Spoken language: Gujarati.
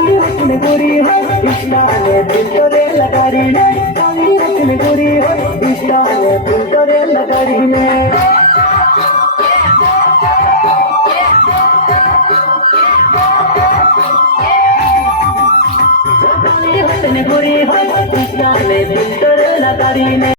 રખને ગોરી હોય ઇશ્વરે લગાડી ને કાંગી રખને ગોરી હોય ઈશ્વરે પુત્રે લગાડી ને ગોરી હોય ઈશ્વરે પુત્રે લગાડી ને